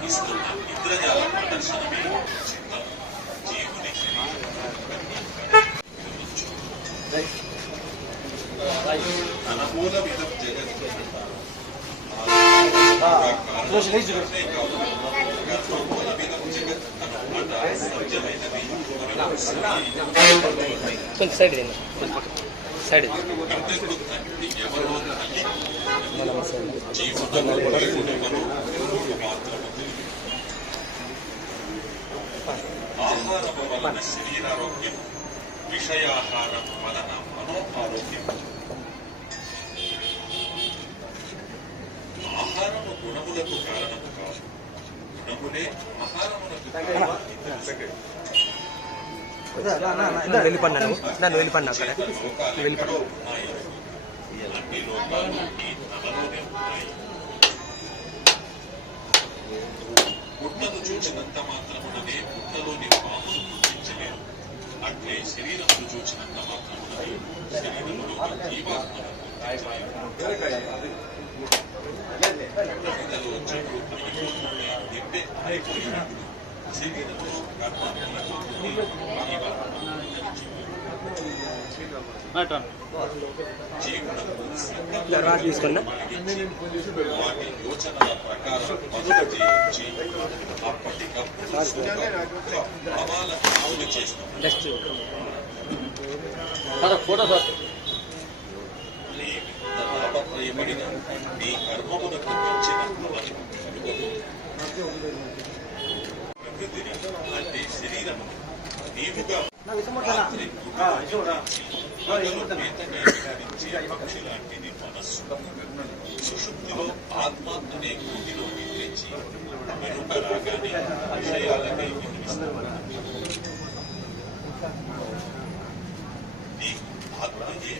ఇస్తున్న ఇంద్రజాల ప్రదర్శనమే చిత్తం జీవుని కొంచెం సైడ్ సైడ్ ఆహారము వలన శరీరారోగ్యం విషయాహారం వలన మనో ఆరోగ్యం ఆహారము గుణములకు కారణము కాదు. గుణములే ఆహారములకు కారణం నువ్వు వెళ్ళిపన్నా నువ్వు నన్ను వెళ్ళిపన్నా అక్కడ లోకాలు ఎక్కడో ఉన్నాయి అన్ని లోకాలు ఈ తనలోనే ఉన్నాయి పుట్టను చూచినంత మాత్రముననే పుట్టలోని పామును గుర్తించలేరు. అట్లే శరీరమును చూచినంత మాత్రముననే శరీరములోని జీవాత్మను గుర్తించలేరు. చెడు అణిగిపోతుంది దిబ్బె అయిపోయినప్పుడు శరీరంలో కర్మ అణిగిపోతుంది జీవాత్మ ఫోటో తాపత్రయపడిన నీ కర్మమునకు ప్రకృతిని అంటే శరీరము నీవుగా రాత్రి పగలు మేతగా విహరించే పక్షి లాంటిది మనస్సు సుషుప్తిలో ఆత్మాత్మనే కూటిలో నిద్రించి వెనుక రాగానే విషయాలనే వినిపిస్తాను ఆత్మయే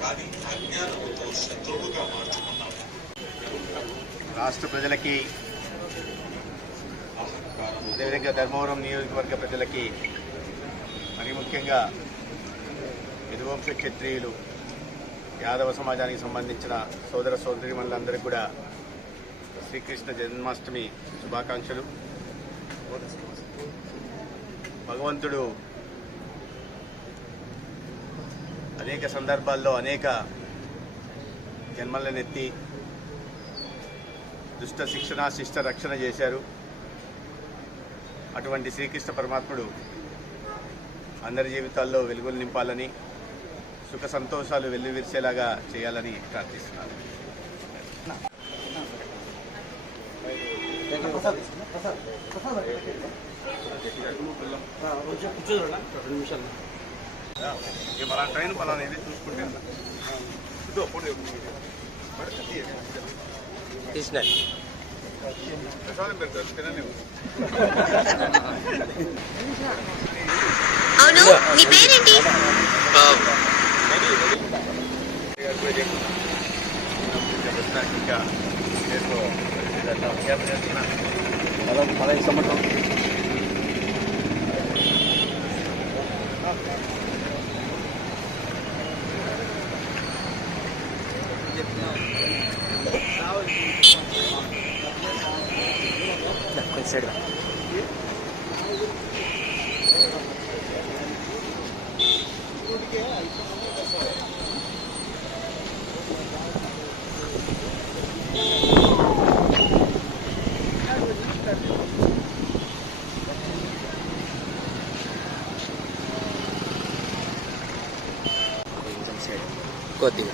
కానీ అజ్ఞానంతో శత్రువుగా మార్చుకున్నావు రాష్ట్ర ప్రజలకి అదేవిధంగా ధర్మవరం నియోజకవర్గ ప్రజలకి మరి ముఖ్యంగా యదువంశ క్షత్రియులు యాదవ సమాజానికి సంబంధించిన సోదర సోదరిమణులందరికీ కూడా శ్రీకృష్ణ జన్మాష్టమి శుభాకాంక్షలు. భగవంతుడు అనేక సందర్భాల్లో అనేక జన్మలనెత్తి దుష్ట శిక్షణ శిష్ట రక్షణ చేశారు. అటువంటి శ్రీకృష్ణ పరమాత్ముడు అందరి జీవితాల్లో వెలుగులు నింపాలని సుఖ సంతోషాలు వెల్లువిరిసేలాగా చేయాలని ప్రార్థిస్తున్నాను. మన ట్రైన్ పలానా ఇది చూసుకుంటే తీసిన అవును నీ పేరేంటి? పదహైదు సంవత్సరం కొంచెం సైడ్ రా. సైడ్ కొద్దిగా